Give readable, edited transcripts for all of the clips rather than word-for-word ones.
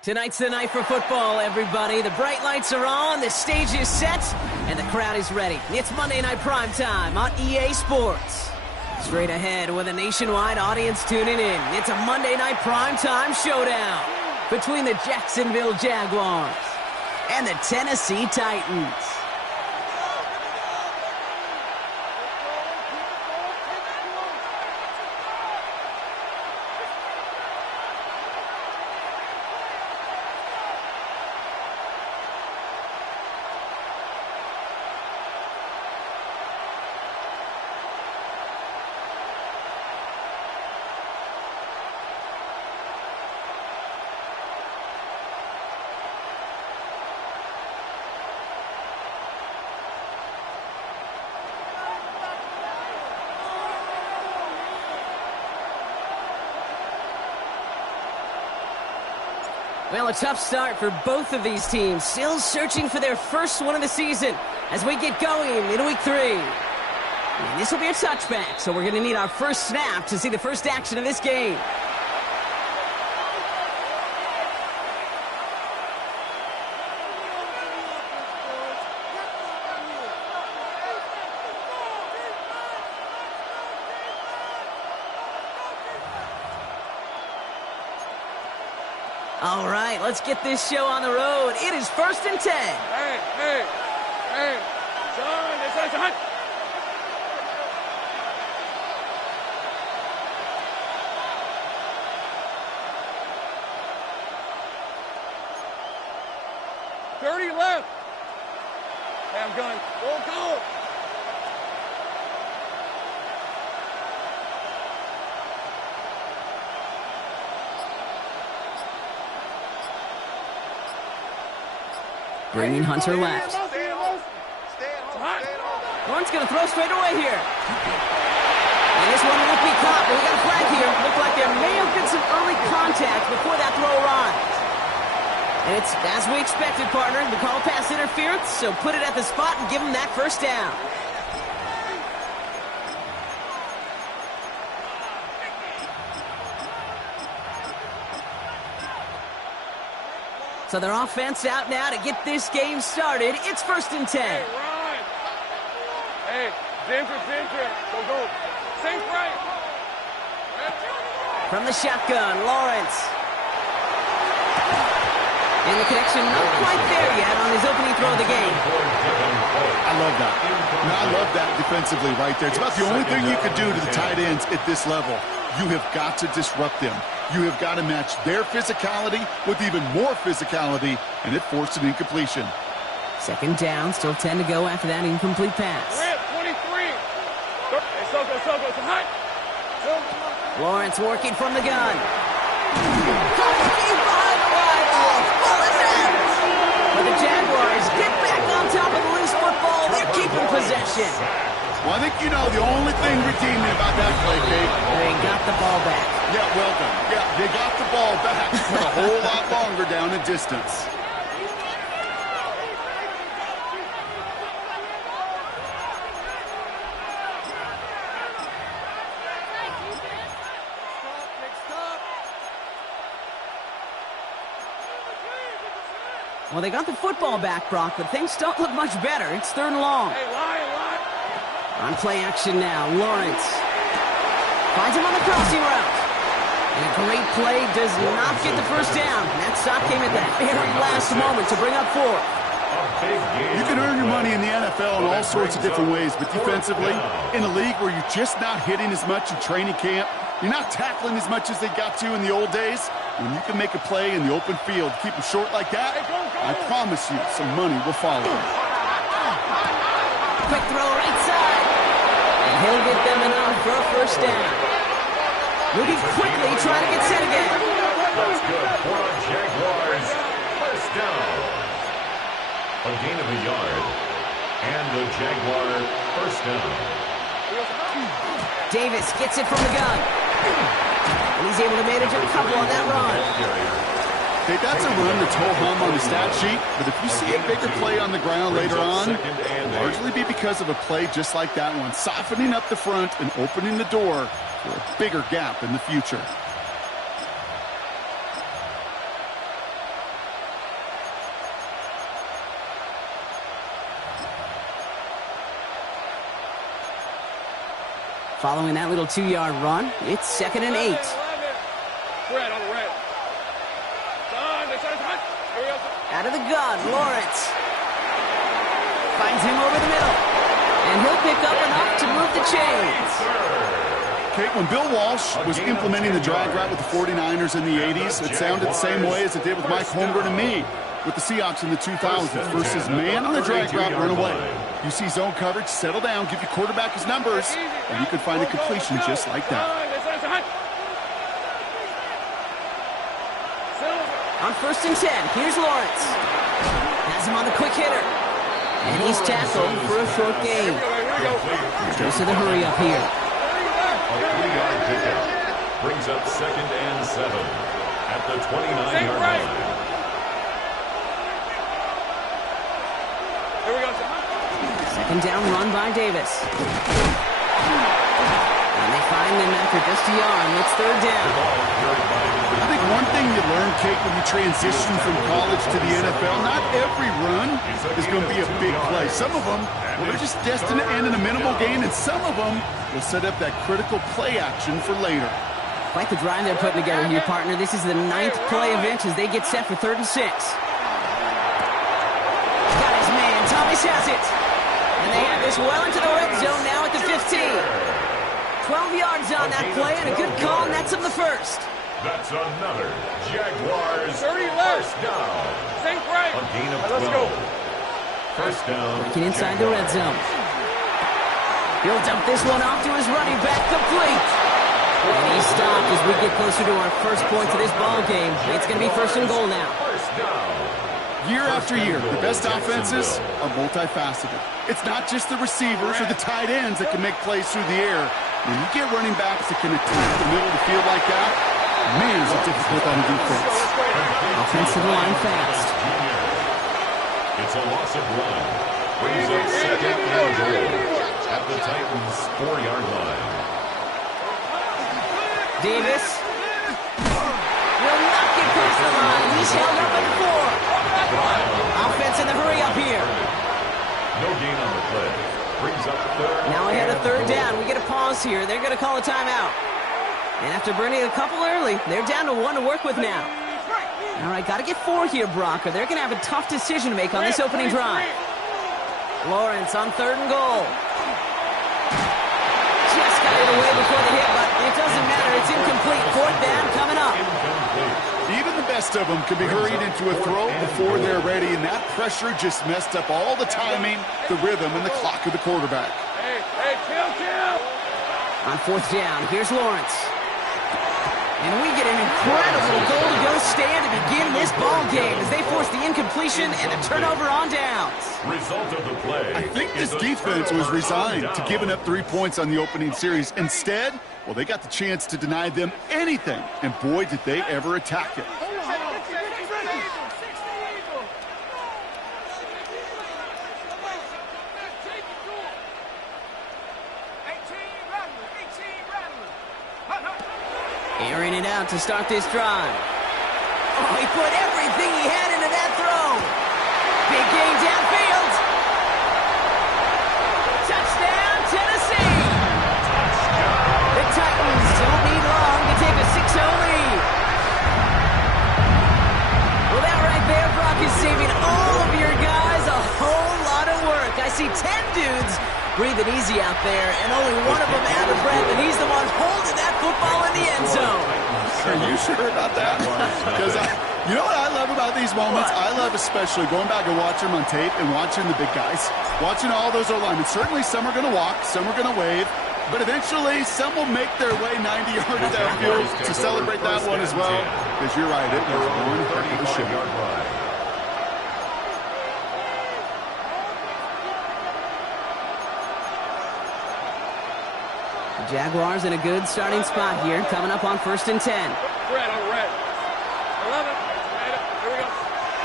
Tonight's the night for football, everybody. The bright lights are on, the stage is set, and the crowd is ready. It's Monday Night Primetime on EA Sports. Straight ahead with a nationwide audience tuning in, it's a Monday Night Primetime showdown between the Jacksonville Jaguars and the Tennessee Titans. Well, a tough start for both of these teams. Still searching for their first one of the season as we get going into week 3. And this will be a touchback, so we're going to need our first snap to see the first action of this game. All right, let's get this show on the road. It is 1st and 10. Hey, son, it's a hunt. $30 left. Hey, I'm going. Go. Bringing Hunter left. Lawrence going to throw straight away here. And this one won't be caught, but we got a flag here. Looked like there may have been some early contact before that throw arrived. And it's as we expected, partner. We call pass interference, so put it at the spot and give him that first down. So their offense out now to get this game started. It's 1st and 10. Hey, Ron. Hey, Ginger. Go. Safe right. From the shotgun, Lawrence. And the connection not quite there yet on his opening throw of the game. I love that. I love that defensively right there. It's about the only thing you could do to the tight ends at this level. You have got to disrupt them. You have got to match their physicality with even more physicality, and it forced an incompletion. 2nd down, still 10 to go after that incomplete pass. 23. Hey, Soko, it's a hunt. Lawrence working from the gun. But the Jaguars get back on top of the loose football. They're keeping possession. Well, I think you know the only thing redeeming about that play, Kate. They got the ball back. Yeah, well done. Yeah, they got the ball back, but a whole lot longer down in distance. Well, they got the football back, Brock, but things don't look much better. It's 3rd and long. Hey, line. On play action now, Lawrence finds him on the crossing route. And a great play does not get the first down. That stop came at the very last moment to bring up 4th. You can earn your money in the NFL in all sorts of different ways, but defensively, in a league where you're just not hitting as much in training camp, you're not tackling as much as they got to in the old days, when you can make a play in the open field, keep them short like that, I promise you some money will follow. Quick throw right side. And he'll get them enough for a first down. Moving quickly, trying to get set again. That's good for the Jaguars. First down. A gain of a yard. And the Jaguar first down. Davis gets it from the gun. And he's able to manage a couple on that run. Okay, that's a run that's ho-hum on the stat sheet, but if you see a bigger play on the ground later on, it'll largely be because of a play just like that one, softening up the front and opening the door for a bigger gap in the future. Following that little 2-yard run, it's 2nd and 8. Red on the red. Out of the gun, Lawrence finds him over the middle, and he'll pick up enough to move the chains. Okay, when Bill Walsh was implementing the drag route with the 49ers in the 80s, it sounded the same way as it did with Mike Holmgren and me with the Seahawks in the 2000s versus man on the drag route, run away. You see zone coverage, settle down, give your quarterback his numbers, and you can find a completion just like that. On 1st and 10, here's Lawrence. Has him on the quick hitter. And he's tackled for a short gain. Goes to the hurry up here. A 3-yard pickup brings up 2nd and 7 at the 29-yard line. Here we go. 2nd down run by Davis. And they find him after just a yard. It's 3rd down. I think one thing you learn, Kate, when you transition from college to the NFL, not every run is going to be a big play. Some of them, well, they're just destined to end in a minimal gain, and some of them will set up that critical play action for later. Quite the drive they're putting together here, partner. This is the 9th play of inch as they get set for 3rd and 6. Got his man. Thomas has it. And they have this well into the red zone now at the 15. 12 yards on that play, and a good call, and that's him the first. That's another Jaguars 30 left. first down. Sink right. A gain of 12. Let's go. First down. Working inside the red zone. He'll dump this one off to his running back, complete. And he's stopped as we get closer to our first points of this ball game. It's going to be 1st and goal now. First down. Year after year, the best offenses are multifaceted. It's not just the receivers or the tight ends that can make plays through the air. When you get running backs that can attack the middle of the field like that, man, is it difficult on defense. Offensive line fast. It's a loss of 1. Brings up 2nd and goal at the Titans' 4-yard line. Davis will not get past the line. He's held up at 4. Offense in the hurry up here. No gain on the play. Brings up 3rd. Now ahead of 3rd down. We get a pause here. They're going to call a timeout. And after burning a couple early, they're down to 1 to work with now. All right, got to get 4 here, Brock, or they're going to have a tough decision to make on this opening drive. Lawrence on 3rd and goal. Just got it away before the hit, but it doesn't matter. It's incomplete. 4th down coming up. Even the best of them can be hurried into a throw before they're ready, and that pressure just messed up all the timing, the rhythm, and the clock of the quarterback. Hey, chill. On 4th down, here's Lawrence. And we get an incredible goal-to-go stand to begin this ball game as they force the incompletion and the turnover on downs. Result of the play. I think this defense was resigned to giving up 3 points on the opening series. Instead, well, they got the chance to deny them anything, and boy, did they ever attack it. Airing it out to start this drive. Oh, he put everything he had into that throw. Big gain downfield. Touchdown, Tennessee. The Titans don't need long to take a 6-0 lead. Well, that right there, Brock, is saving all of your guys a whole lot of work. I see 10 dudes breathing easy out there, and only one of them out of breath, and he's the one holding that football in the end zone. Are you sure about that? Because you know what I love about these moments? I love especially going back and watching them on tape and watching the big guys, watching all those O-linemen. Certainly some are going to walk, some are going to wave, but eventually some will make their way 90 yards downfield to celebrate that one as well. Because you're right, it was one heck of a shot. Jaguars in a good starting spot here, coming up on 1st and 10. Red, on red. 11. Here we go.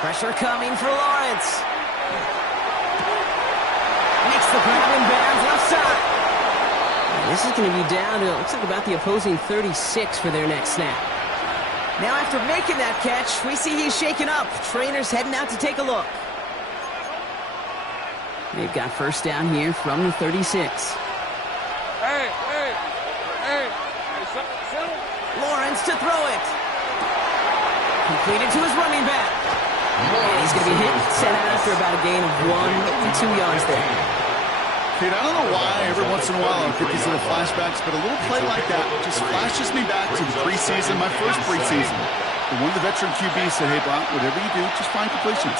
Pressure coming for Lawrence. Makes the grab in bounds left side. And this is going to be down to, it looks like about the opposing 36 for their next snap. Now after making that catch, we see he's shaken up. Trainer's heading out to take a look. They've got first down here from the 36. Hey. Lawrence to throw it. Completed to his running back. And he's going to be hit, sent out after about a gain of 1 2 yards there. Kate, I don't know why every once in a while I get these little flashbacks, but a little play like that just flashes me back to the preseason, my first preseason. And one of the veteran QBs said, hey, Brock, whatever you do, just find completions.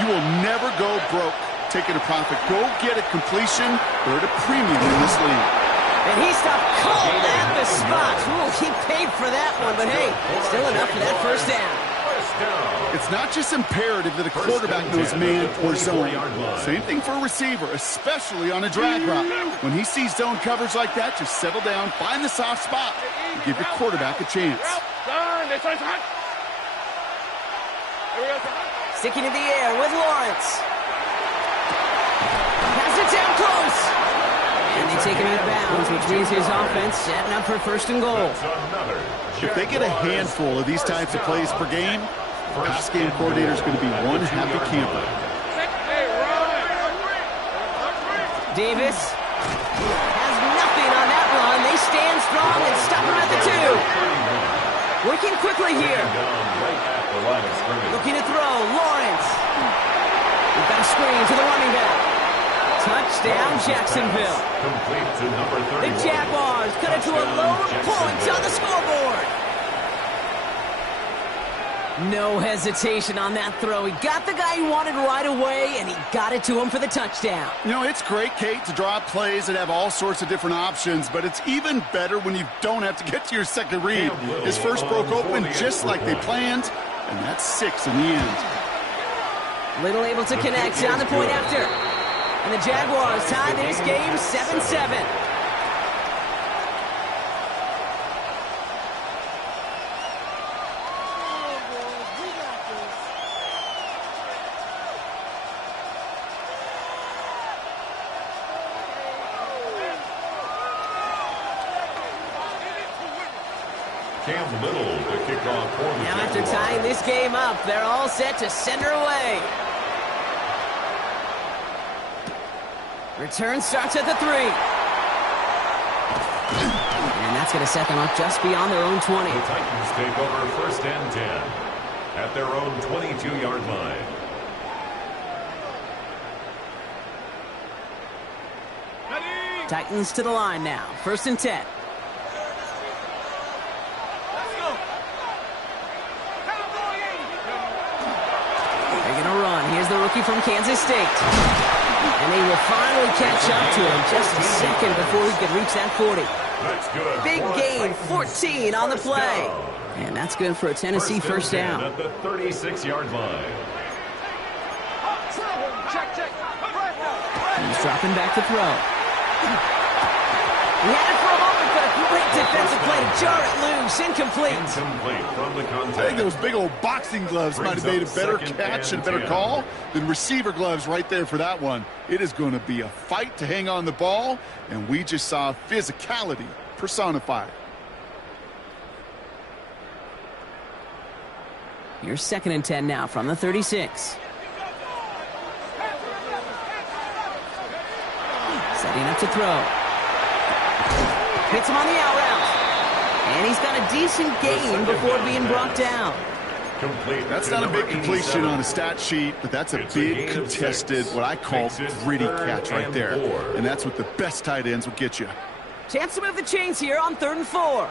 You will never go broke taking a profit. Go get a completion. They're at a premium in this league. And he stopped cold at the spot. Ooh, he paid for that one, but hey, still enough for that first down. It's not just imperative that a quarterback knows man or zone. Same thing for a receiver, especially on a drag route. When he sees zone coverage like that, just settle down, find the soft spot, and give your quarterback a chance. Sticking in the air with Lawrence. Has it down close. And they take him out of bounds, which means his offense setting up for 1st and goal. If they get a handful of these types of plays per game, pass game coordinator is going to be one happy camper. Davis has nothing on that run. They stand strong and stop him at the 2. Working quickly here. Looking to throw. Lawrence. We've got a screen to the running back. Touchdown, Jacksonville. The Jaguars cut it to a load of points on the scoreboard. No hesitation on that throw. He got the guy he wanted right away, and he got it to him for the touchdown. You know, it's great, Kate, to draw up plays and have all sorts of different options, but it's even better when you don't have to get to your second read. His first broke open just like they planned, and that's 6 in the end. Little able to connect on the point after. And the Jaguars tie this game 7-7. Cam Little, the kickoff for the Now after tying this game up, they're all set to send her away. Return starts at the 3. And that's going to set them up just beyond their own 20. The Titans take over 1st and 10 at their own 22-yard line. Titans to the line now. 1st and 10. They're going to run. Here's the rookie from Kansas State. And they will finally catch up to him just a second before he could reach that 40. That's good. Big gain, 14 on the play. And that's good for a Tennessee first down. At the 36-yard line. He's dropping back to throw. He had it for a moment, but a great defensive play to jar it loose. Incomplete. Incomplete from the contact. I think those big old boxing gloves might have made a better catch and better call than receiver gloves right there for that one. It is going to be a fight to hang on the ball, and we just saw physicality personified. Here's 2nd and 10 now from the 36. Setting up to throw. Hits him on the out route. And he's got a decent gain before being brought down. Complete. That's not a big completion on a stat sheet, but that's a big contested, what I call gritty catch right there. And that's what the best tight ends will get you. Chance to move the chains here on 3rd and 4.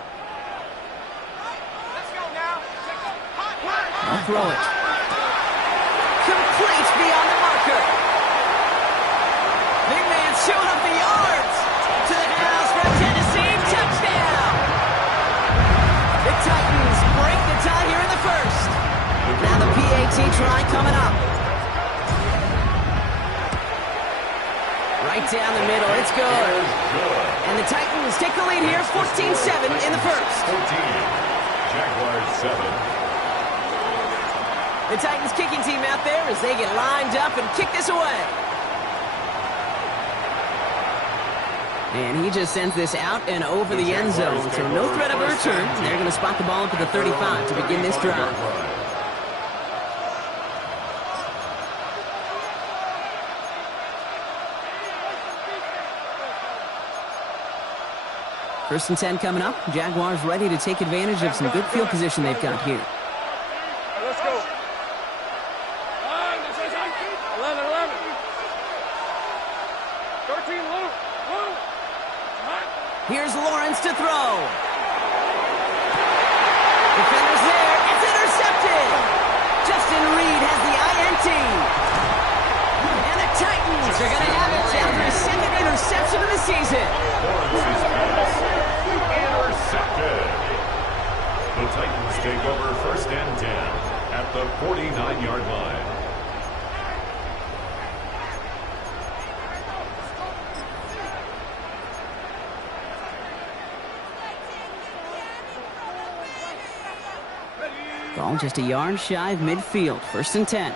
I'll throw it. Complete beyond the marker. Big man showing up the yards. To the house for a Tennessee touchdown. The Titans break the tie here in the first. Now the PAT try coming up. Right down the middle. It's good. And the Titans take the lead here, 14-7 in the first. 14. Jaguars 7. The Titans kicking team out there as they get lined up and kick this away. And he just sends this out and over the end zone, so no threat of a return. They're going to spot the ball up at the 35 to begin this drive. First and 10 coming up. Jaguars ready to take advantage of some good field position they've got here. Let's go. 11, 11. 13, Lou. Here's Lawrence to throw. Defender's there. It's intercepted. Justin Reed has the INT. And the Titans are going to have it after his 2nd interception of the season. Intercepted. The Titans take over 1st and 10 at the 49-yard line. Ball just a yard shy of midfield. 1st and 10.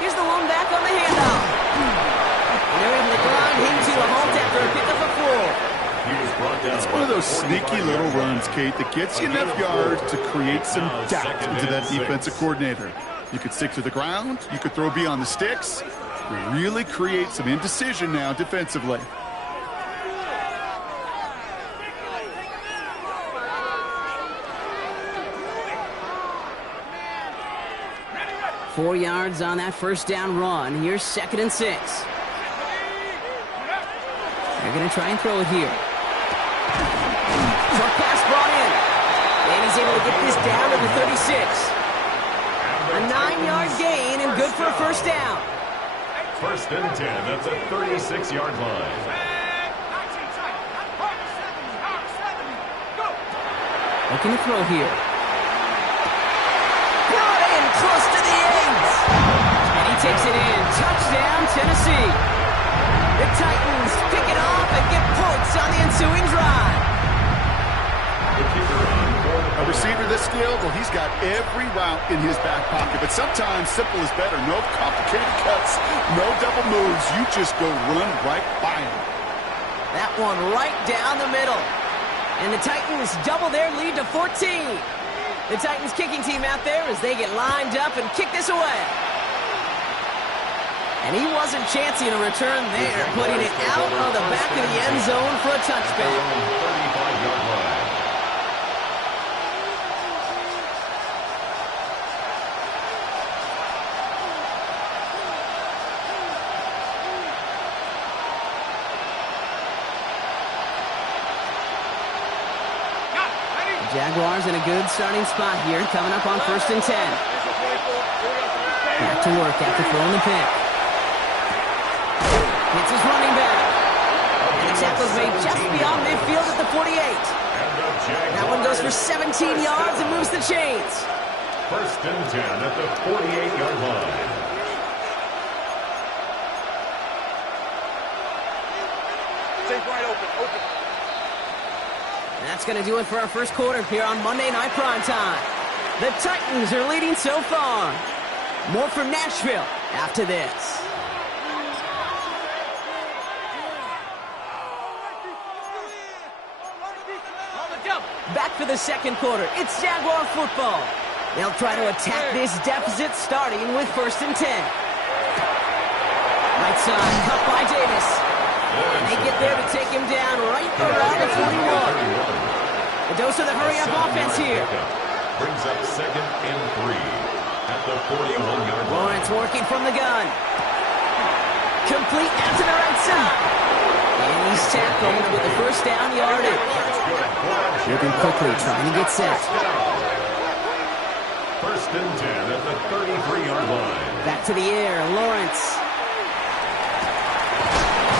Here's the lone back on the handoff. And they're able to grind him to a halt after a pickup of 4. It's one of those sneaky little runs, Kate, that gets you enough yards to create some doubt into that defensive coordinator. You could stick to the ground. You could throw beyond the sticks. Really create some indecision now defensively. Four yards on that first down run. Here's 2nd and 6. They're going to try and throw it here. Short pass brought in. And he's able to get this down to the 36. A 9-yard gain and good for a first down. 1st and 10 at the 36-yard line. Looking to throw here. Brought in close to the 8. And he takes it in. Touchdown, Tennessee. The Titans pick it off and get points on the ensuing drive. A receiver this skilled, well, he's got every route in his back pocket. But sometimes simple is better. No complicated cuts, no double moves. You just go run right by him. That one right down the middle. And the Titans double their lead to 14. The Titans kicking team out there as they get lined up and kick this away. And he wasn't chancing a return there, putting it out of the back of the end zone for a touchback. 35-yard line. Jaguars in a good starting spot here, coming up on 1st and 10. Back to work after throwing the pick. Hits his running back. And the tackle's made just beyond midfield at the 48. That one goes for 17 yards and moves the chains. 1st and 10 at the 48-yard line. Take right open. That's going to do it for our first quarter here on Monday Night Primetime. The Titans are leading so far. More from Nashville after this. Back for the second quarter. It's Jaguar football. They'll try to attack this deficit starting with 1st and 10. Right side, cut by Davis. And they get there to take him down right around the 41. A dose of the hurry-up offense here. Brings up 2nd and 3 at the 41-yard line. Lawrence working from the gun. Complete out to the right side. And he's tackled with the 1st down yardage. Moving quickly, trying to get set. 1st and 10 at the 33-yard line. Back to the air, Lawrence.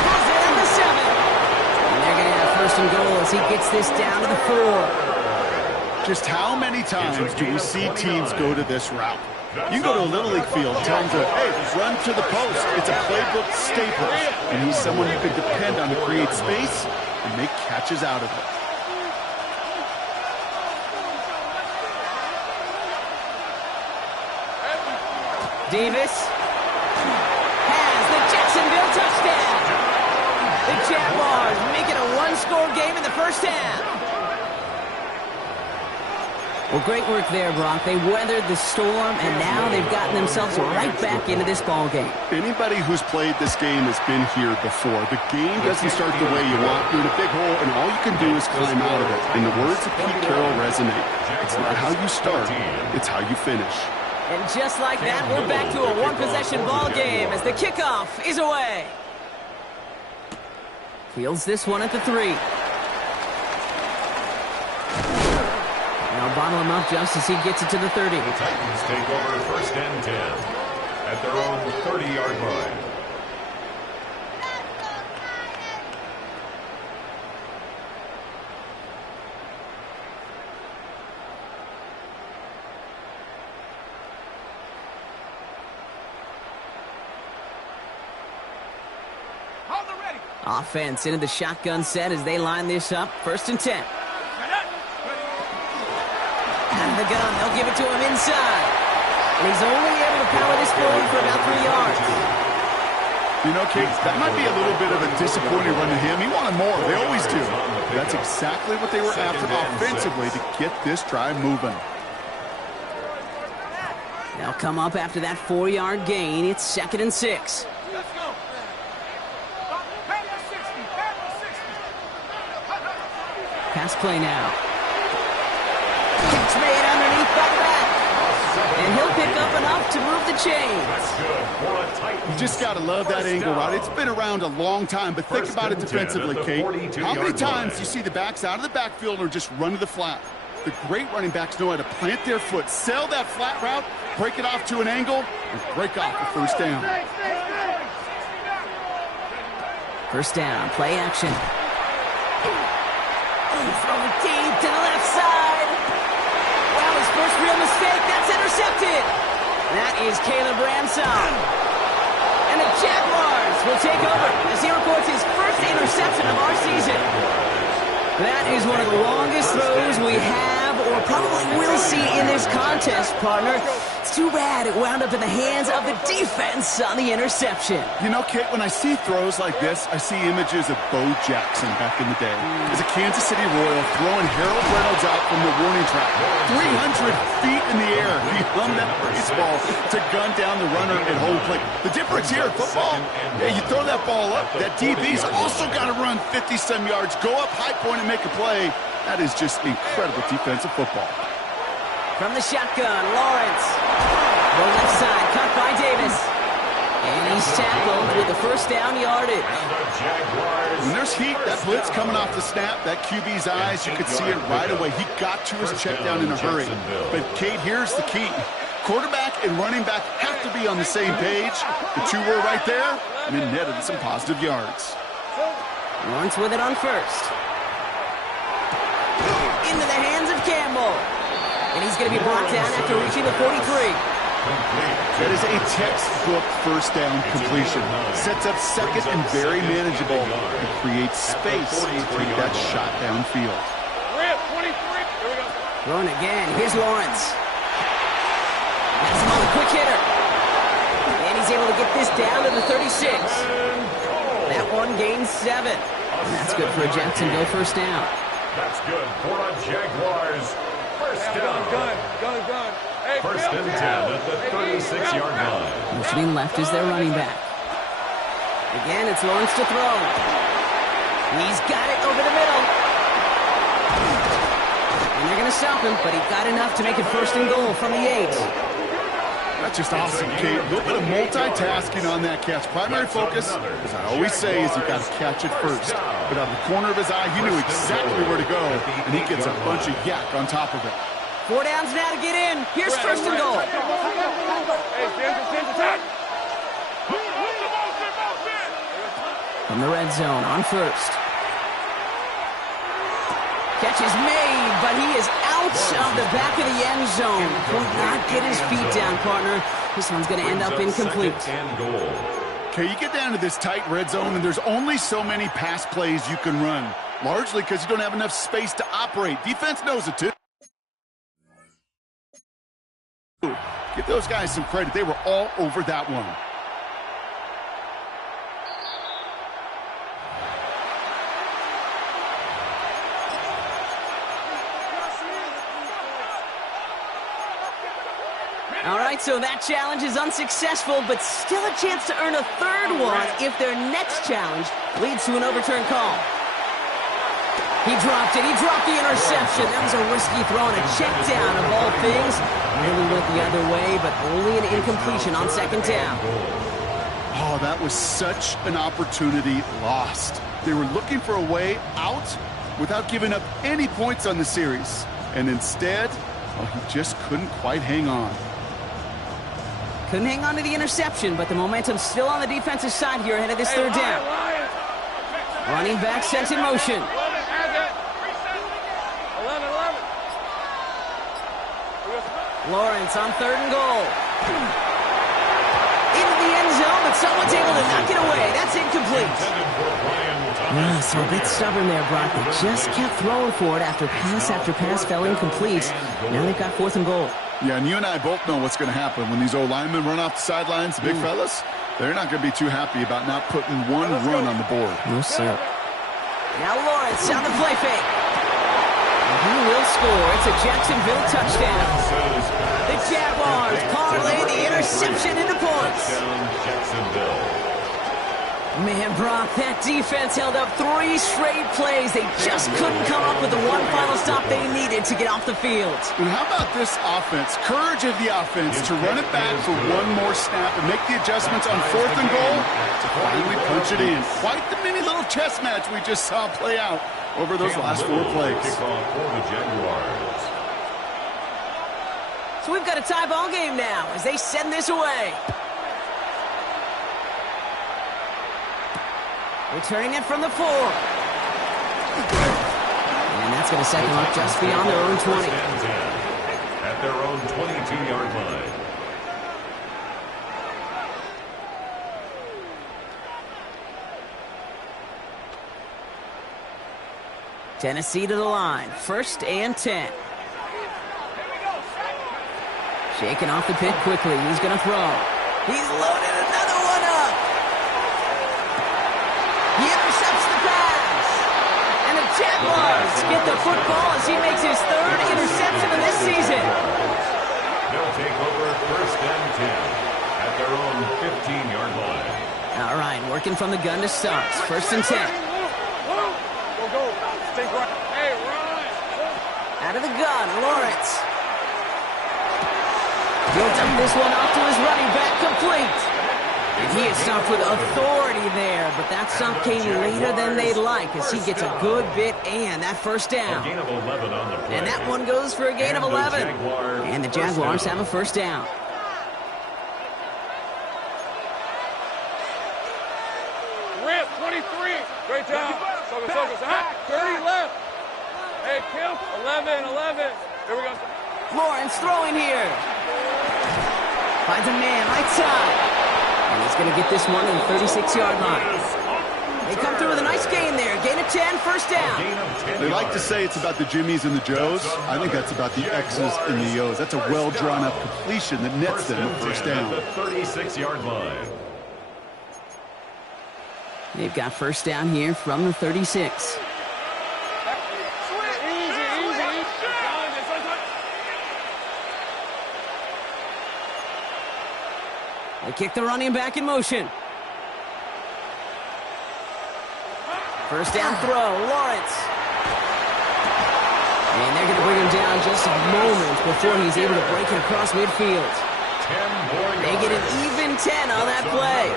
Has it at the 7. And they're going to have 1st and goal as he gets this down to the 4. Just how many times do we see teams go to this route? You go to a Little League field, tell them to, hey, run to the post. It's a playbook staple. And he's someone you can depend on to create space and make catches out of it. Davis has the Jacksonville touchdown. The Jaguars make it a one-score game in the 1st half. Well, great work there, Brock. They weathered the storm, and now they've gotten themselves right back into this ball game. Anybody who's played this game has been here before. The game doesn't start the way you want. You're in a big hole, and all you can do is climb out of it. And the words of Pete Carroll resonate. It's not how you start, it's how you finish. And just like that, we're back to a one-possession ball game as the kickoff is away. Fields this one at the 3. Now bottle him up just as he gets it to the 30. The Titans take over 1st and 10 at their own 30-yard line. Offense into the shotgun set as they line this up. 1st and 10. Out of the gun, they'll give it to him inside. And he's only able to power this forward for about 3 yards. You know, Kate, that might be a little bit of a disappointing run to him. He wanted more. They always do. That's exactly what they were after offensively to get this drive moving. They'll come up after that 4-yard gain. It's 2nd and 6. Pass play now. It's made underneath by the back. And he'll pick up enough to move the chains. You just got to love that angle route. It's been around a long time, but think about it defensively, Kate. How many times do you see the backs out of the backfield or just run to the flat? The great running backs know how to plant their foot, sell that flat route, break it off to an angle, and break off the 1st down. 1st down, play action. From deep to the left side. Well, his first real mistake. That's intercepted. That is Caleb Ramson. And the Jaguars will take over as he records his first interception of our season. That is one of the longest throws we have or probably will see in this contest, partner. It's too bad it wound up in the hands of the defense on the interception. You know, Kate, when I see throws like this, I see images of Bo Jackson back in the day. As a Kansas City Royal throwing Harold Reynolds out from the warning track. 300 feet in the air. He hung that baseball to gun down the runner at home plate. The difference here in football, you throw that ball up, that DB's also got to run 50-some yards, go up high point and make a play. That is just incredible defensive football. From the shotgun, Lawrence. The left side, cut by Davis. And he's tackled with the 1st down yardage. When there's heat, that blitz coming off the snap, that QB's eyes, you could see it right away. He got to his check down in a hurry. But, Kate, here's the key. Quarterback and running back have to be on the same page. The two were right there, and it netted some positive yards. Lawrence with it on 1st. Into the hands of Campbell. And he's going to be brought down after reaching the 43. That is a textbook 1st down completion. Sets up 2nd and very manageable. It creates space to take that shot downfield. Throwing again. Here's Lawrence. That's him on the quick hitter. And he's able to get this down to the 36. That one gains 7. And that's good for a Jacksonville 1st down. That's good for the Jaguars. First down. Gun. Hey, First and 10 at the 36-yard line. Motioning left is their running back. Again, it's Lawrence to throw. He's got it over the middle. And they're going to stop him, but he got enough to make it first and goal from the 8. That's just awesome, Kate. A little bit of multitasking on that catch. Primary focus, as I always say, is you got to catch it first. But out of the corner of his eye, he knew exactly where to go, and he gets a bunch of yak on top of it. 4 downs now to get in. Here's first and goal. From the red zone on first. Catch is made, but he is out of the back of the end zone. Could not get his feet down, partner. This one's going to end up incomplete. Okay, you get down to this tight red zone, and there's only so many pass plays you can run, largely because you don't have enough space to operate. Defense knows it, too. Give those guys some credit. They were all over that one. All right, so that challenge is unsuccessful, but still a chance to earn a third one if their next challenge leads to an overturned call. He dropped it. He dropped the interception. That was a risky throw and a check down of all things. Really went the other way, but only an incompletion on second down. Oh, that was such an opportunity lost. They were looking for a way out without giving up any points on the series. And instead, well, he just couldn't quite hang on. Couldn't hang on to the interception, but the momentum's still on the defensive side here ahead of this third down. Running back sent in motion. 11. Lawrence on third and goal. Into the end zone, but someone's able to knock it away. That's incomplete. Yeah, so a bit stubborn there, Brock. They just kept throwing for it after pass fell incomplete. Now they've got fourth and goal. Yeah, and you and I both know what's going to happen when these old linemen run off the sidelines, the big fellas. They're not going to be too happy about not putting one run on the board. No, sir. Now Lawrence on the play fake. And he will score. It's a Jacksonville touchdown. The Jaguars parlay the interception into points. Jacksonville. Man, Brock, that defense held up 3 straight plays. They just couldn't come up with the one final stop they needed to get off the field. And how about this offense? Courage of the offense to run it back for one more snap and make the adjustments on fourth and goal to finally punch it in. Quite the mini little chess match we just saw play out over those last 4 plays. So we've got a tie ball game now as they send this away. Returning it from the 4. And that's going to set them up just beyond their own 20. At their own 22-yard line. Tennessee to the line. First and 10. Shaking off the pit quickly. He's going to throw. He's loaded another one up. He intercepts the pass. And the Jaguars get the football as he makes his 3rd interception of this season. They'll take over first and 10 at their own 15-yard line. All right, working from the gun to start. First and 10. Go. Stay right. Hey, run. Out of the gun, Lawrence. He'll dump this one off to his running back, complete. And he is stopped with authority there, but that stop came later than they'd like as he gets a good bit and that first down. A gain of 11 on the play. And that one goes for a gain of 11. And the Jaguars have a first down. Rip, 23. Great job. Focus. 30 left. Hey, Kim, 11. Here we go. Lawrence throwing here. Finds a man right side. And he's going to get this one in the 36-yard line. They come through with a nice gain there. Gain of 10, first down. They like to say it's about the Jimmies and the Joes. I think that's about the X's and the O's. That's a well-drawn-up completion that nets them a first down. The 36-yard line. They've got first down here from the 36. They kick the running back in motion. First down throw, Lawrence. And they're going to bring him down just a moment before he's able to break it across midfield. They get an even 10 on that play.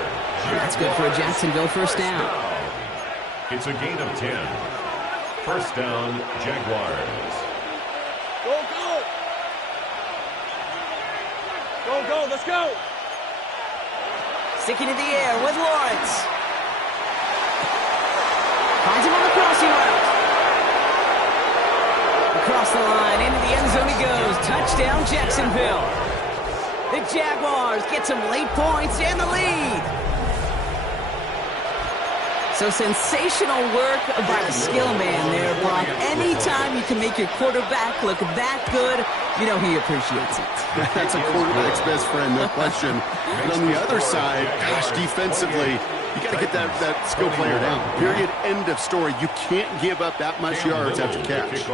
That's good for a Jacksonville first down. It's a gain of 10. First down, Jaguars. Go, go! Go, go, let's go! Sticking in the air with Lawrence. Finds him on the crossing route. Across the line, into the end zone he goes. Touchdown, Jacksonville. The Jaguars get some late points and the lead. So sensational work by the skill man there, Brock. Anytime you can make your quarterback look that good, you know he appreciates it. That's a quarterback's best friend, no question. But on the other side, gosh, defensively, you got to get that skill player down. Period. End of story. You can't give up that much yards after catch.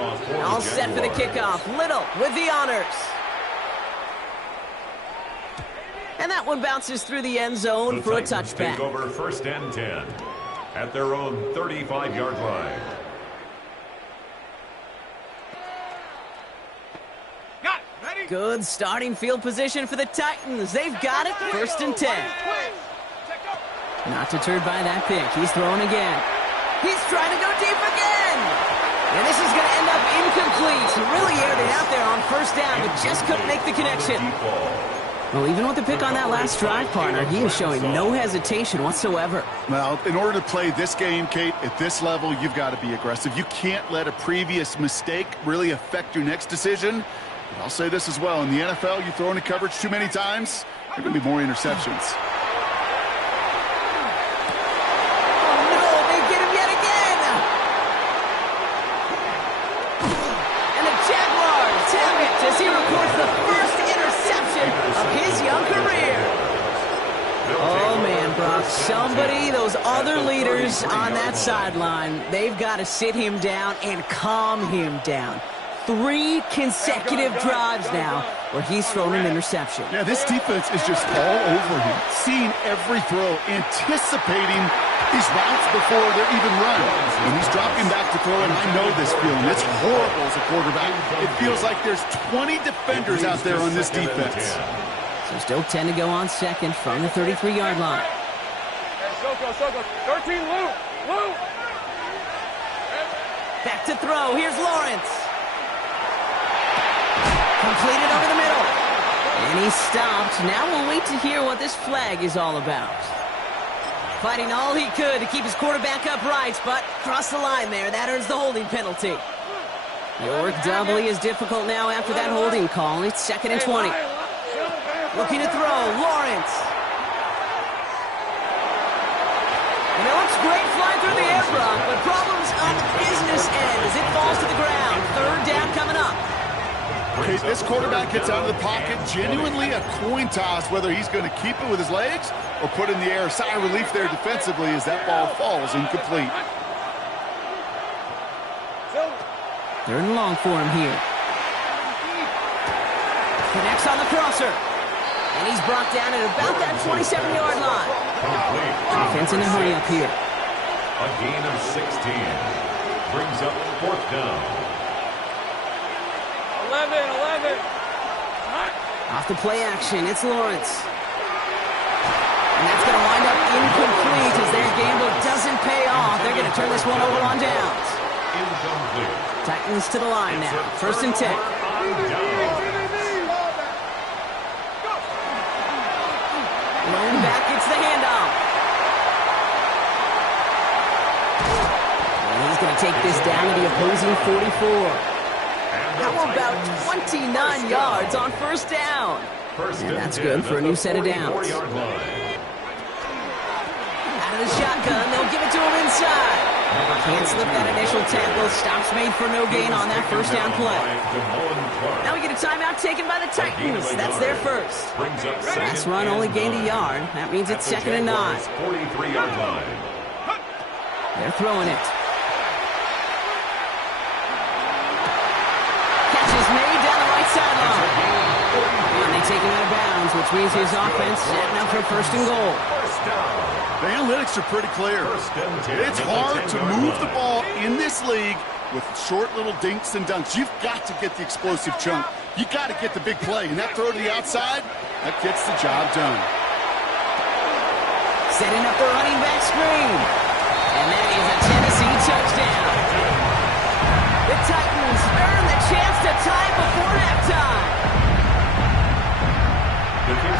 All set for the kickoff. Little with the honors. And that one bounces through the end zone for a touchback. Take over first and 10 at their own 35-yard line. Good starting field position for the Titans. They've got it. First and 10. Not deterred by that pick. He's throwing again. He's trying to go deep again. And this is going to end up incomplete. He really aired it out there on first down, but just couldn't make the connection. Well, even with the pick on that last drive, partner, he is showing no hesitation whatsoever. Well, in order to play this game, Kate, at this level, you've got to be aggressive. You can't let a previous mistake really affect your next decision. But I'll say this as well. In the NFL, you throw into coverage too many times, there are going to be more interceptions. As he records the first interception of his young career. Oh, man, Brock. Somebody, those other leaders on that sideline, they've got to sit him down and calm him down. 3 consecutive drives now where he's thrown an interception. Yeah, this defense is just all over him. Seeing every throw, anticipating these routes before they're even run. When he's dropping back to throw, and I know this feeling. It's horrible as a quarterback. It feels like there's 20 defenders out there on this defense. So still 10 to go on second from the 33-yard line. Soko. 13, Lou. Back to throw. Here's Lawrence. Completed over the middle. And he stopped. Now we'll wait to hear what this flag is all about. Fighting all he could to keep his quarterback upright, but crossed the line there. That earns the holding penalty. Your work doubly is difficult now after that holding call. It's 2nd and 20. Looking to throw, Lawrence. And it looks great flying through the air, Brock, but problems on the business end as it falls to the ground. 3rd down coming up. Okay, this quarterback gets out of the pocket, genuinely a coin toss whether he's going to keep it with his legs or put in the air. Sigh of relief there defensively as that ball falls incomplete. 3rd and long for him here. Connects on the crosser. And he's brought down at about that 27-yard line. Defense in a hurry up here. A gain of 16. Brings up 4th down. 11. Off the play action, it's Lawrence. And that's going to wind up incomplete as their gamble doesn't pay off. They're going to turn this one over on downs. Incomplete. Titans to the line now. 1st and 10. Lone back gets the handoff. And he's going to take this down to the opposing 44. How about 29 yards on 1st down? And that's good for a new set of downs. Out of the shotgun, they'll give it to him inside. Can't slip that initial tackle. Stops made for no gain on that 1st down play. Now we get a timeout taken by the Titans. That's their first. Last run only gained a yard. That means it's 2nd and 9. 43-yard line. They're throwing it. Catch is made down the right sideline. And they take him out of bounds with which means his offense setting up for first and goal. First down. The analytics are pretty clear. It's hard to move the ball in this league with short little dinks and dunks. You've got to get the explosive chunk. You got to get the big play. And that throw to the outside, that gets the job done. Setting up the running back screen. And that is a Tennessee touchdown. The Titans earn the chance to tie before halftime.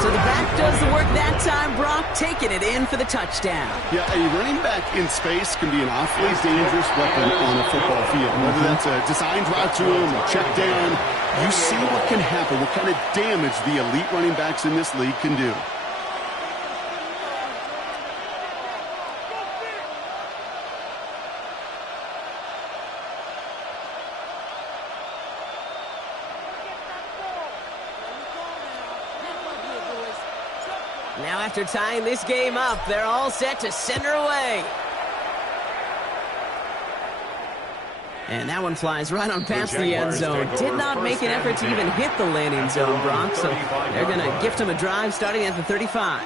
So the back does the work that time, Brock, taking it in for the touchdown. Yeah, a running back in space can be an awfully dangerous weapon on a football field. Whether that's a designed route to him, a check down, you see what can happen, what kind of damage the elite running backs in this league can do. Now after tying this game up, they're all set to send her away. And that one flies right on past the end zone. Did not make an effort to even hit the landing zone, Brock. So they're going to gift him a drive starting at the 35.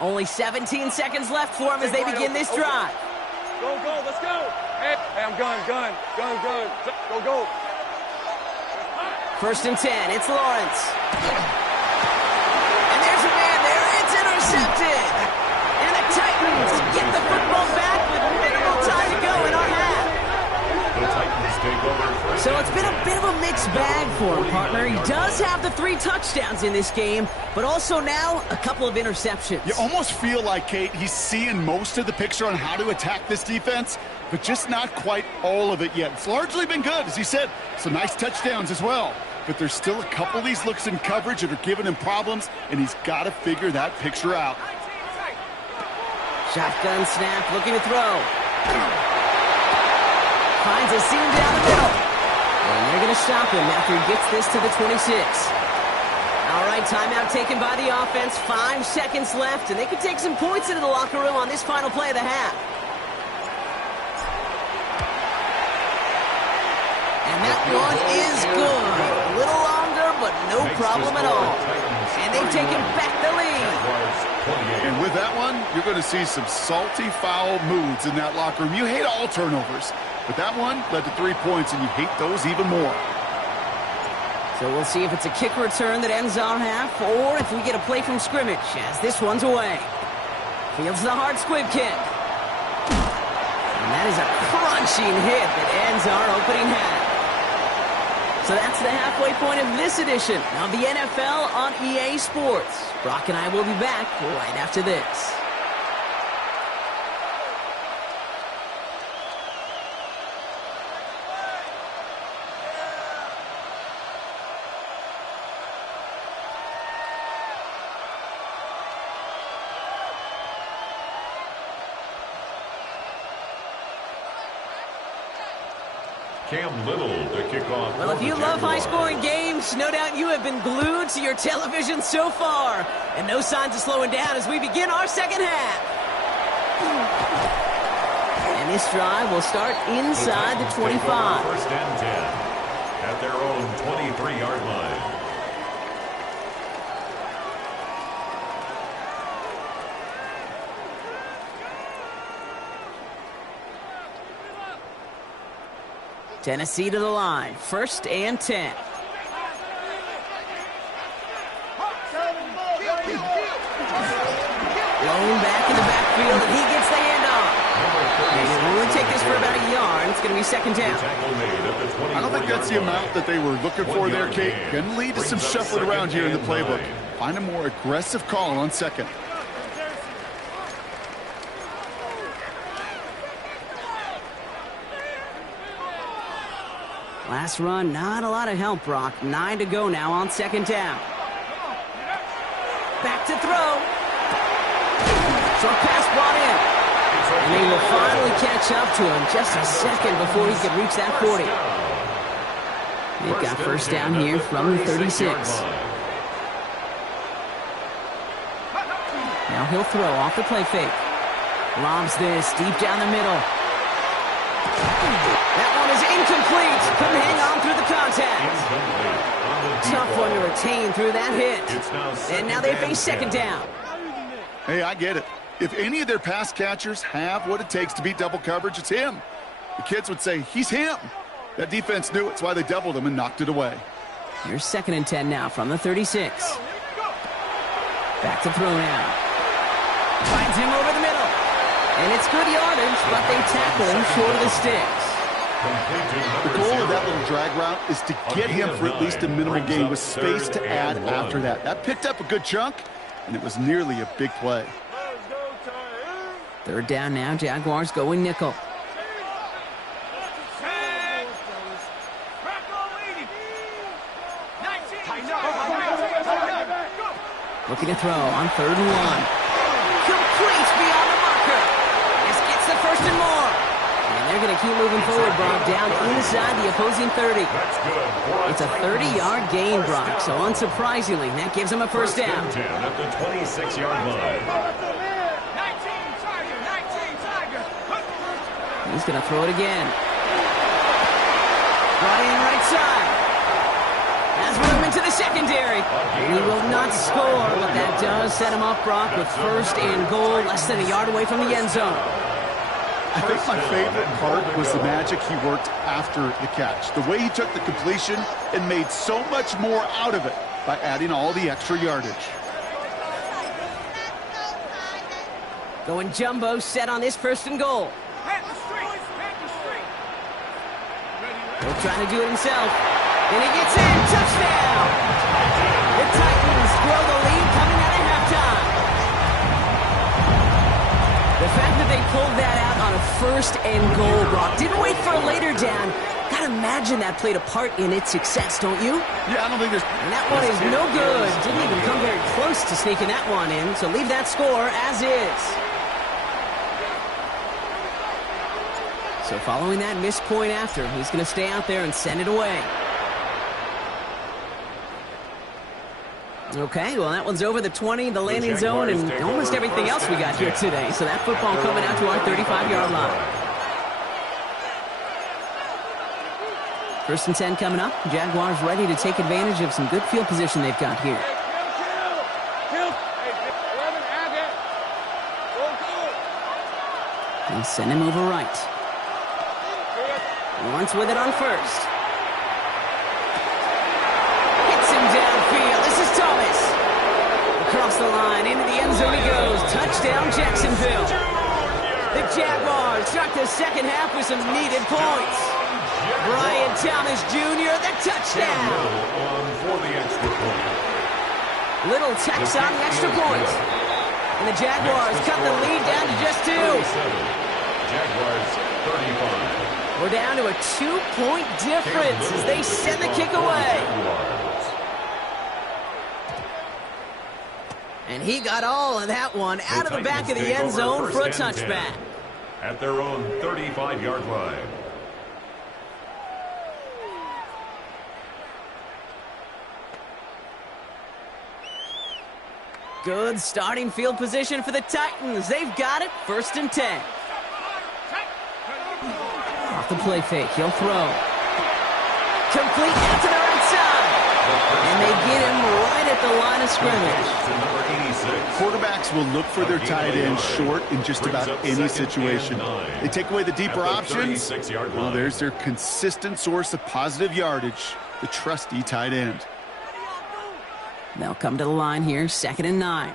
Only 17 seconds left for him as they begin this drive. Go, let's go. Hey, I'm gun. Go. First and 10, it's Lawrence. And there's a man there, it's intercepted. And the Titans get the football back with minimal time to go in our half. The Titans take over first. So it's been a bit of a mixed bag for him, partner. He does have the 3 touchdowns in this game, but also now a couple of interceptions. You almost feel like, Kate, he's seeing most of the picture on how to attack this defense, but just not quite all of it yet. It's largely been good, as he said. Some nice touchdowns as well. But there's still a couple of these looks in coverage that are giving him problems, and he's got to figure that picture out. Shotgun snap, looking to throw. Finds a seam down the middle. And they're going to stop him after he gets this to the 26. All right, timeout taken by the offense. 5 seconds left, and they can take some points into the locker room on this final play of the half. And that one is good. A little longer, but no problem at all. And they've taken back the lead. And with that one, you're going to see some salty, foul moods in that locker room. You hate all turnovers, but that one led to 3 points, and you hate those even more. So we'll see if it's a kick return that ends our half, or if we get a play from scrimmage, as this one's away. Fields the hard squib kick. And that is a crunching hit that ends our opening half. So that's the halfway point of this edition of the NFL on EA Sports. Brock and I will be back right after this. Cam Little to kick off. Well, if you love high-scoring games, no doubt you have been glued to your television so far. And no signs of slowing down as we begin our second half. And this drive will start inside the 25. First and 10 at their own 23-yard line. Tennessee to the line. First and 10. Lone back in the backfield, and he gets the handoff. And we'll take this for about a yard. It's going to be second down. I don't think that's the amount that they were looking for there, Kate. Can lead to some shuffling around here in the playbook. Find a more aggressive call on second. Last run, not a lot of help, Brock. 9 to go now on second down. Back to throw. Short pass brought in. And they will finally catch up to him just a second before he could reach that 40. They've got first down here from the 36. Now he'll throw off the play fake. Lobs this deep down the middle. That one is incomplete. Couldn't hang on through the contact. Tough one to retain through that hit. And now they face second down. Hey, I get it. If any of their pass catchers have what it takes to beat double coverage, it's him. The kids would say, he's him. That defense knew it. It's why they doubled him and knocked it away. Here's 2nd and 10 now from the 36. Back to throw now. Finds him over the middle. And it's good yardage, but they tackle him short of the sticks. The goal of that little drag route is to get him for at least a minimal gain with space to add after that. That picked up a good chunk, and it was nearly a big play. 3rd down now, Jaguars going nickel. Looking to throw on 3rd and 1. Complete beyond the marker. This gets the 1st and more. And they're going to keep moving forward, Brock, down inside the opposing 30. It's a 30-yard gain, Brock, so unsurprisingly, that gives them a 1st down. At the 26-yard line. He's going to throw it again. Brought in right side. Has room into the secondary. And he will not score, but that does set him up, Brock, with 1st and goal, less than a yard away from the end zone. I think my favorite part was the magic he worked after the catch. The way he took the completion and made so much more out of it by adding all the extra yardage. Going jumbo set on this 1st and goal. He'll try to do it himself. And he gets in. Touchdown! The Titans grow the lead coming out of halftime. The fact that they pulled that out on a 1st and goal, Brock, didn't wait for a later down. Gotta imagine that played a part in its success, don't you? Yeah, I don't think there's... And that one is no good. Didn't even come very close to sneaking that one in, so leave that score as is. So following that missed point after, he's going to stay out there and send it away. Okay, well, that one's over the 20, the landing zone, and almost everything else we got here today. So that football coming out to our 35-yard line. 1st and 10 coming up. Jaguars ready to take advantage of some good field position they've got here. And send him over right. Lawrence with it on 1st. Hits him downfield. This is Thomas. Across the line, into the end zone he goes. Touchdown, Jacksonville. The Jaguars start the 2nd half with some needed points. Brian Thomas Jr., the touchdown. Little Tex on the extra point. And the Jaguars cut the lead down to just 2. Jaguars 35. We're down to a 2-point difference as they send the kick away. And he got all of that one out of the back of the end zone for a touchback. At their own 35-yard line. Good starting field position for the Titans. They've got it, 1st and 10. Off the play fake, he'll throw. Complete out to the right side. And they get him right at the line of scrimmage. Quarterbacks will look for their tight end short in just about any situation. They take away the deeper options. Well, there's their consistent source of positive yardage, the trusty tight end. They'll come to the line here, 2nd and 9.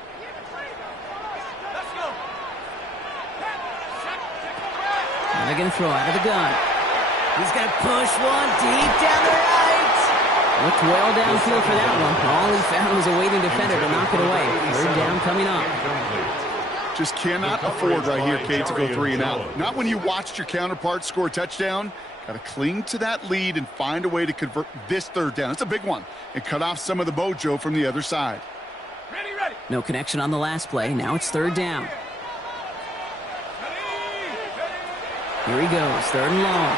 Now they're going to throw out of the gun. He's going to push one deep down the right. Looked well downfield for that one. All he found was a waiting defender to knock it away. 3rd down coming up. Just cannot afford right here, Kate, to go 3 and out. Not when you watched your counterpart score a touchdown. Got to cling to that lead and find a way to convert this 3rd down. It's a big one. And cut off some of the mojo from the other side. Ready. No connection on the last play. Now it's 3rd down. Here he goes, 3rd and long.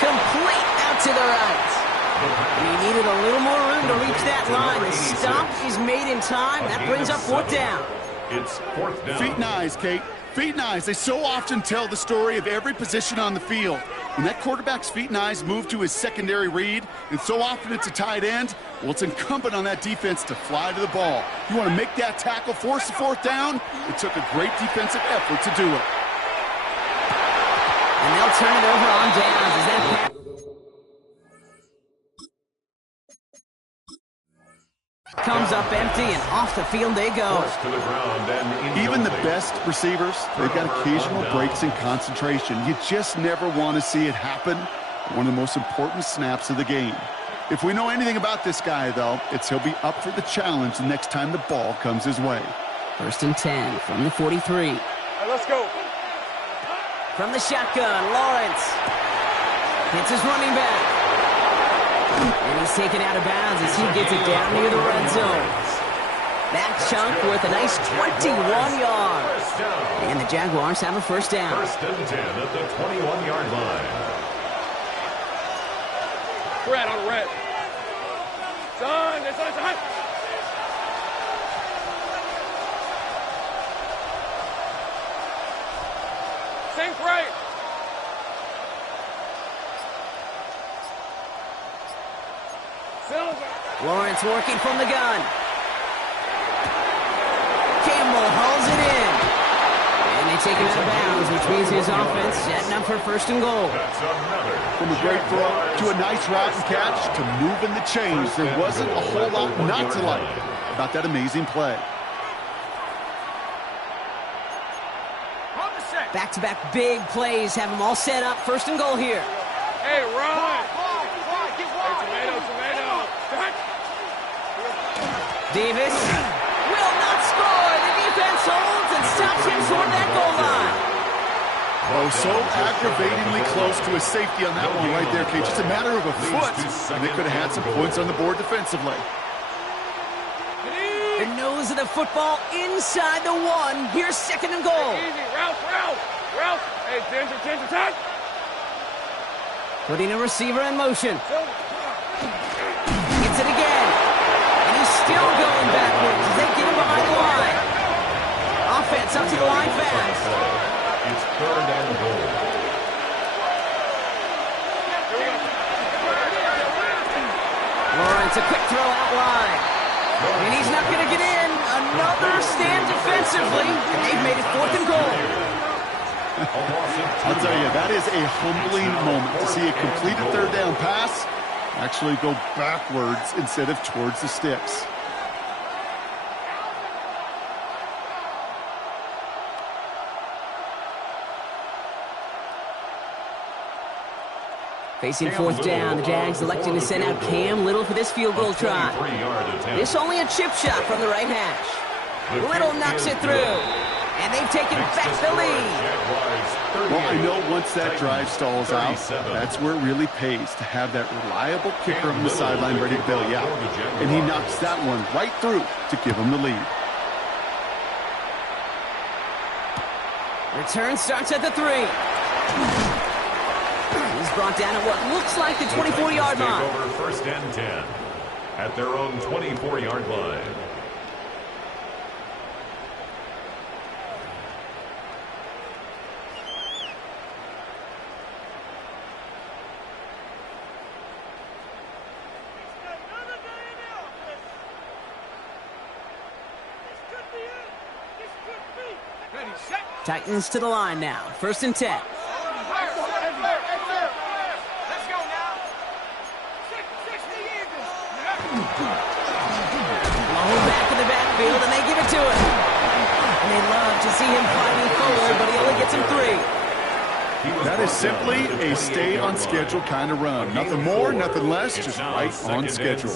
Complete out to the right. And he needed a little more room to reach that line. The stop is made in time. That brings up fourth down. It's fourth down. Feet and eyes, Kate. Feet and eyes. They so often tell the story of every position on the field. When that quarterback's feet and eyes move to his secondary read, and so often it's a tight end, well, it's incumbent on that defense to fly to the ball. You want to make that tackle, force the fourth down? It took a great defensive effort to do it. And they'll turn it over on downs. Is that comes up empty, and off the field they go. To the ground and Even the best receivers, they've got occasional breaks in concentration. You just never want to see it happen. One of the most important snaps of the game. If we know anything about this guy, though, it's he'll be up for the challenge the next time the ball comes his way. 1st and 10 from the 43. All right, let's go. From the shotgun, Lawrence hits his running back. And he's taken out of bounds as he gets it down near the red zone. That chunk worth a nice 21 yards. And the Jaguars have a first down. 1st and 10 at the 21-yard line. Red on red. Son, it's on. Sink right. Silver. Lawrence working from the gun. Campbell hauls it in. And they take him out of bounds, which means his offense setting up for 1st and goal. That's another. From a great throw to a nice route and catch to moving the chains, there wasn't a whole lot not to like about that amazing play. Back-to-back big plays have them all set up. 1st and goal here. Hey, run. Hey, tomato. Davis will not score. The defense holds and stops him short of that goal line. Oh, so aggravatingly close to a safety on that one right there, Kate. Just a matter of a foot, and they could have had some points on the board defensively. The nose of the football inside the 1. Here's 2nd and goal. Easy, route. Hey, ginger, touch. Putting a receiver in motion. Gets it again. And he's still going backwards as they get him behind the line. Offense up to the line fast. It's 3rd and goal. Lawrence, a quick throw out wide. And he's not going to get in. Another stand defensively. And they've made it 4th and goal. I'll tell you, that is a humbling moment to see a completed 3rd down pass actually go backwards instead of towards the sticks. Facing 4th down, the Jags electing to send out Cam Little for this field goal try. This only a chip shot from the right hash. Little knocks it through. And they've taken back the lead. Well, I know once that drive stalls out, that's where it really pays to have that reliable kicker on the sideline ready to bail you out. And he knocks that one right through to give him the lead. Return starts at the 3. He's brought down at what looks like the 24-yard line. Over 1st and 10 at their own 24-yard line. Titans to the line now. 1st and 10. Let's go now. 60 Eagles. Blown back in the backfield, and they give it to him. And they love to see him fighting forward, but he only gets him 3. That is simply a stay on schedule kind of run. Nothing more, nothing less, just right on schedule.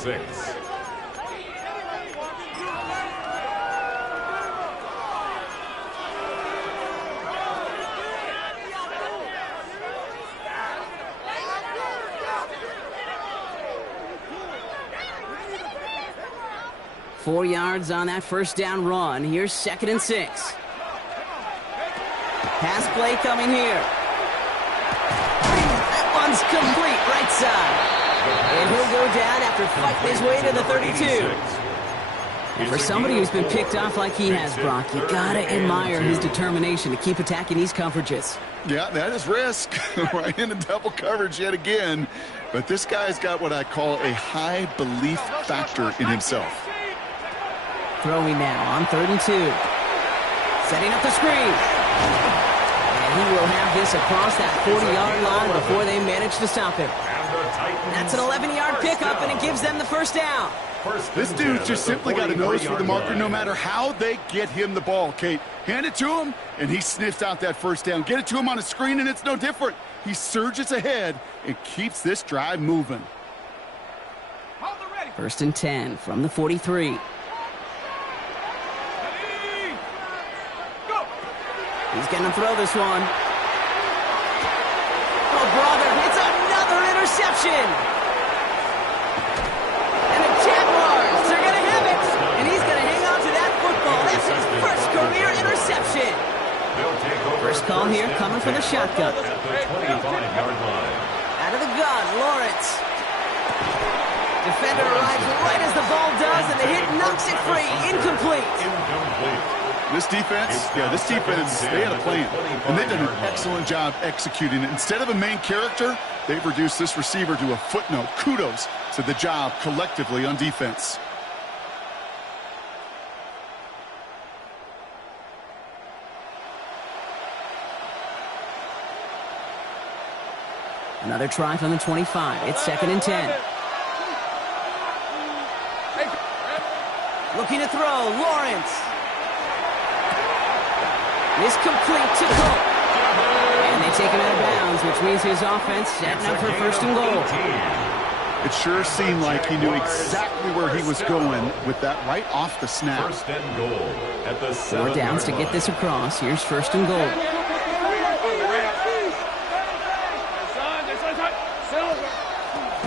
4 yards on that 1st down run. Here's 2nd and 6. Pass play coming here. That one's complete right side. And he'll go down after fighting his way to the 32. And for somebody who's been picked off like he has, Brock, you gotta admire his determination to keep attacking these coverages. Yeah, that is risk. Right into double coverage yet again. But this guy's got what I call a high belief factor in himself. Throwing now on 3rd and 2. Setting up the screen. And he will have this across that 40-yard line before they manage to stop him. That's an 11-yard pickup, and it gives them the first down. This dude's just simply got a nose for the marker no matter how they get him the ball, Kate. Hand it to him, and he sniffs out that first down. Get it to him on a screen, and it's no different. He surges ahead and keeps this drive moving. 1st and 10 from the 43. He's going to throw this one. Oh, brother, it's another interception. And the Jaguars, they're going to have it. And he's going to hang on to that football. That's his first career interception. First call here coming from the shotgun. At the 25-yard line. Out of the gun, Lawrence. Defender arrives right as the ball does, and the hit knocks it free. Incomplete. This defense, they had a plan, and they've done an excellent job executing it. Instead of a main character, they've reduced this receiver to a footnote. Kudos to the job collectively on defense. Another try from the 25. It's 2nd and 10. Looking to throw, Lawrence. Is complete to Cook. And they take him out of bounds, which means his offense setting up for 1st and goal. It sure seemed like he knew exactly where he was going with that right off the snap. 1st and goal at the 4 downs to get this across. Here's 1st and goal.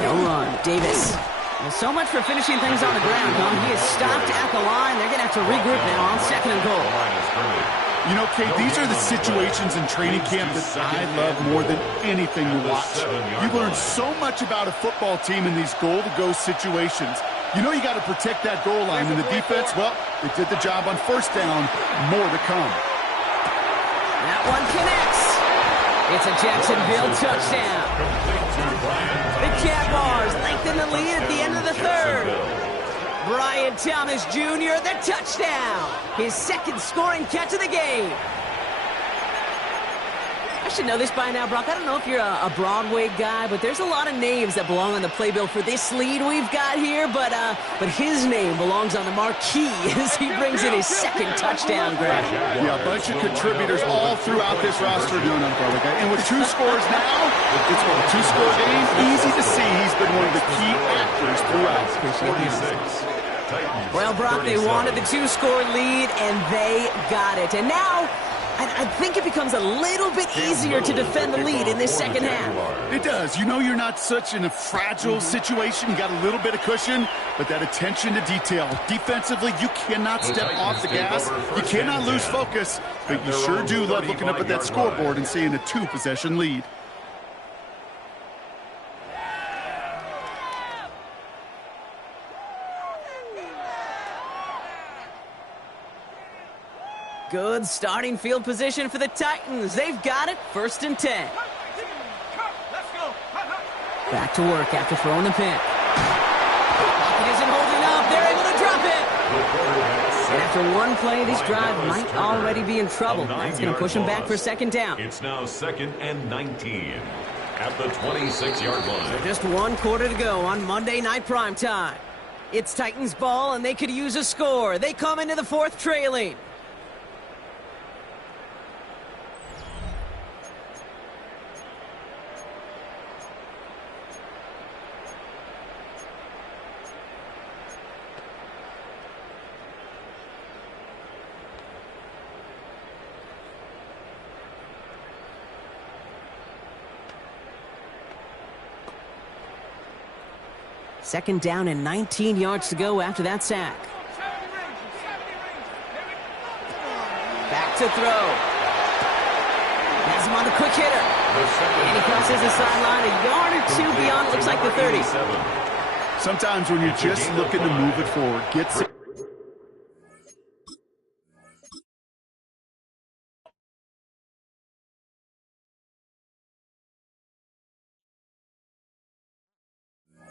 No run. Davis. Well, so much for finishing things on the ground, Tom. He is stopped at the line. They're going to have to regroup now on 2nd and goal. You know, Kate, these are the situations in training camp that I love more than anything to watch. You learn so much about a football team in these goal-to-go situations. You know you got to protect that goal line, and the defense, well, they did the job on 1st down. More to come. That one connects. It's a Jacksonville touchdown. The Jaguars lengthen the lead at the end of the 3rd. Brian Thomas Jr., the touchdown. His 2nd scoring catch of the game. I should know this by now, Brock. I don't know if you're a Broadway guy, but there's a lot of names that belong on the playbill for this lead we've got here, but his name belongs on the marquee as he brings in his 2nd touchdown grab. Yeah, a bunch of contributors all throughout this roster doing on Broadway guy. And with 2 scores now, it's a 2-score game. Easy to see he's been one of the key actors throughout. Well, Brock, they wanted the 2-score lead, and they got it. And now, I think it becomes a little bit easier to defend the lead in this 2nd half. It does. You know you're not such in a fragile situation. You got a little bit of cushion, but that attention to detail. Defensively, you cannot step off the gas. You cannot lose focus, but you sure do love looking up at that scoreboard and seeing a 2-possession lead. Good starting field position for the Titans. They've got it. 1st and 10. Back to work after throwing the pick. Pocket isn't holding up. They're able to drop it. And after one play, this drive might already be in trouble. That's going to push them back for 2nd down. It's now 2nd and 19 at the 26-yard line. So just 1 quarter to go on Monday Night Primetime. It's Titans ball, and they could use a score. They come into the 4th trailing. Second down and 19 yards to go after that sack. Back to throw. Has him on the quick hitter. And he crosses the sideline a yard or 2 beyond. Looks like the 30. Sometimes when you're just looking to move it forward, get some